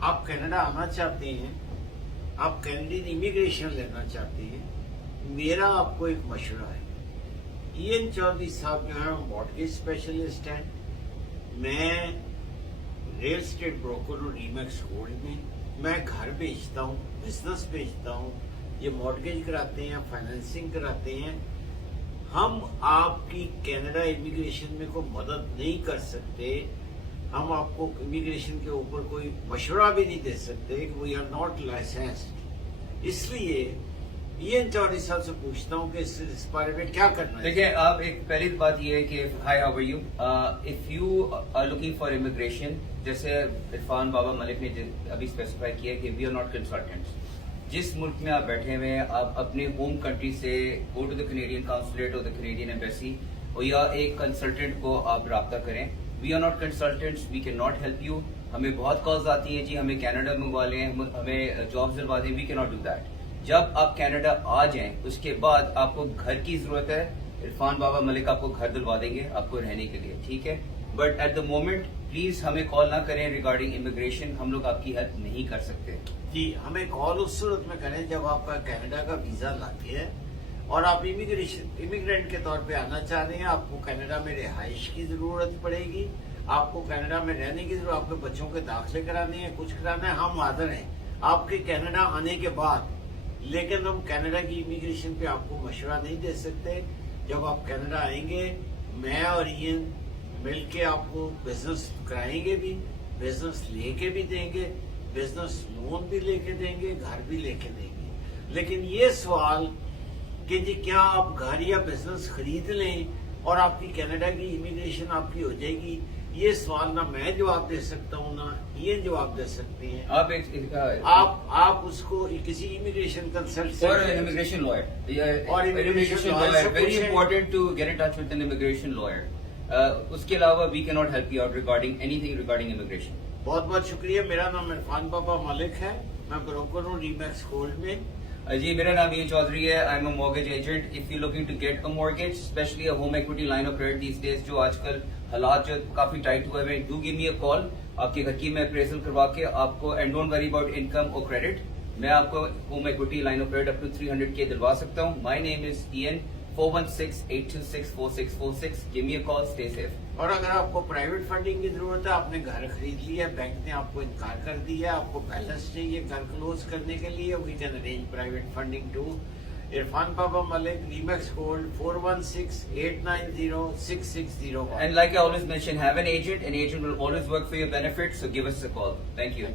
آپ کینیڈا آنا چاہتے ہیں, آپ کینیڈین امیگریشن لینا چاہتے ہیں, میرا آپ کو ایک مشورہ ہے. این چودھری صاحب جو ہے مارٹگیج اسپیشلسٹ ہیں. میں ریل اسٹیٹ بروکر ہوں ریمیکس گولڈ میں گھر بیچتا ہوں, بزنس بیچتا ہوں, یہ مارٹگیج کراتے ہیں, فائنینسنگ کراتے ہیں. ہم آپ کی کینیڈا امیگریشن میں کوئی مدد نہیں کر سکتے. ہم آپ کو امیگریشن کے اوپر کوئی مشورہ بھی نہیں دے سکتے. We are not licensed. اس لیے این چودھری صاحب سے پوچھتا ہوں کہ اس بارے میں کیا کرنا ہے. دیکھیں, آپ ایک پہلی بات یہ ہے کہ hi how are you, if you are looking for immigration, جیسے عرفان بابا ملک نے ابھی اسپیسیفائی کیا کہ وی آر ناٹ کنسلٹنٹس. جس ملک میں آپ بیٹھے ہوئے ہیں, آپ اپنے ہوم کنٹری سے گو ٹو دا کینیڈین کانسولیٹ اور دا کینیڈین ایمبیسی, اور یا ایک کنسلٹنٹ کو آپ رابطہ کریں. We are not consultants, we can not help you. ہمیں بہت کالز آتی ہیں, جی ہمیں کینیڈا منگوا لیں, ہمیں جاب دلوا دیں. وی کی ناٹ ڈو دیٹ. جب آپ کینیڈا آ جائیں اس کے بعد آپ کو گھر کی ضرورت ہے, عرفان بابا ملک آپ کو گھر دلوا دیں گے آپ کو رہنے کے لیے, ٹھیک ہے. But at the moment please ہمیں کال نہ کریں ریگارڈنگ امیگریشن, ہم لوگ آپ کی ہیلپ نہیں کر سکتے. جی, ہمیں کال اس صورت میں کریں جب آپ کا کینیڈا کا ویزا لاتے ہیں اور آپ امیگرینٹ کے طور پہ آنا چاہ رہے ہیں. آپ کو کینیڈا میں رہائش کی ضرورت پڑے گی, آپ کو کینیڈا میں رہنے کی ضرورت, آپ کے بچوں کے داخلے کرانے ہیں, کچھ کرانا ہے. ہم حاضر ہیں آپ کے کینیڈا آنے کے بعد, لیکن ہم کینیڈا کی امیگریشن پہ آپ کو مشورہ نہیں دے سکتے. جب آپ کینیڈا آئیں گے, میں اور این مل کے آپ کو بزنس کرائیں گے بھی, بزنس لے کے بھی دیں گے, بزنس لون بھی لے کے دیں گے, گھر بھی لے کے دیں گے. لیکن یہ سوال کہ جی کیا آپ گھر یا بزنس خرید لیں اور آپ کی کینیڈا کی امیگریشن آپ کی ہو جائے گی, یہ سوال نہ میں جواب دے سکتا ہوں نہ یہ جواب دے سکتے ہیں. آپ اس کو کسی امیگریشن کنسلٹنٹ اور immigration lawyer, very important to get in touch with an immigration lawyer. اس کے علاوہ we can not help you out regarding اینی تھنگ ریگارڈنگ امیگریشن. بہت بہت شکریہ. میرا نام عرفان بابا ملک ہے, میں بروکر ہوں ریمیکس گولڈ میں. جی, میرا نام این چودھری ہے. I am a mortgage agent. If you looking to get a mortgage, especially a home equity line of credit these days, جو آج کل حالات جو کافی ٹائٹ ہوئے ہیں, ڈو گیو می اے کال. آپ کے گھر کی میں اپریزل کروا کے آپ کو, and don't worry about income اور کریڈٹ, میں آپ کو home equity line of credit up to 300K دلوا سکتا ہوں. My name is N, 416-826-4646. Give me a call. Stay safe. اور اگر آپ کو پرائیویٹ فنڈنگ کی ضرورت ہے, آپ نے گھر خرید لیا, بینک نے آپ کو انکار کر دیا, آپ کو بیلنس چاہیے گھر کلوز کرنے کے لیے, we can arrange private funding too. Irfan Baba Malik, REMAX gold, 416-890-6601. And like I always mention, have an agent. An agent will always work for your benefit. So give us a call. Thank you.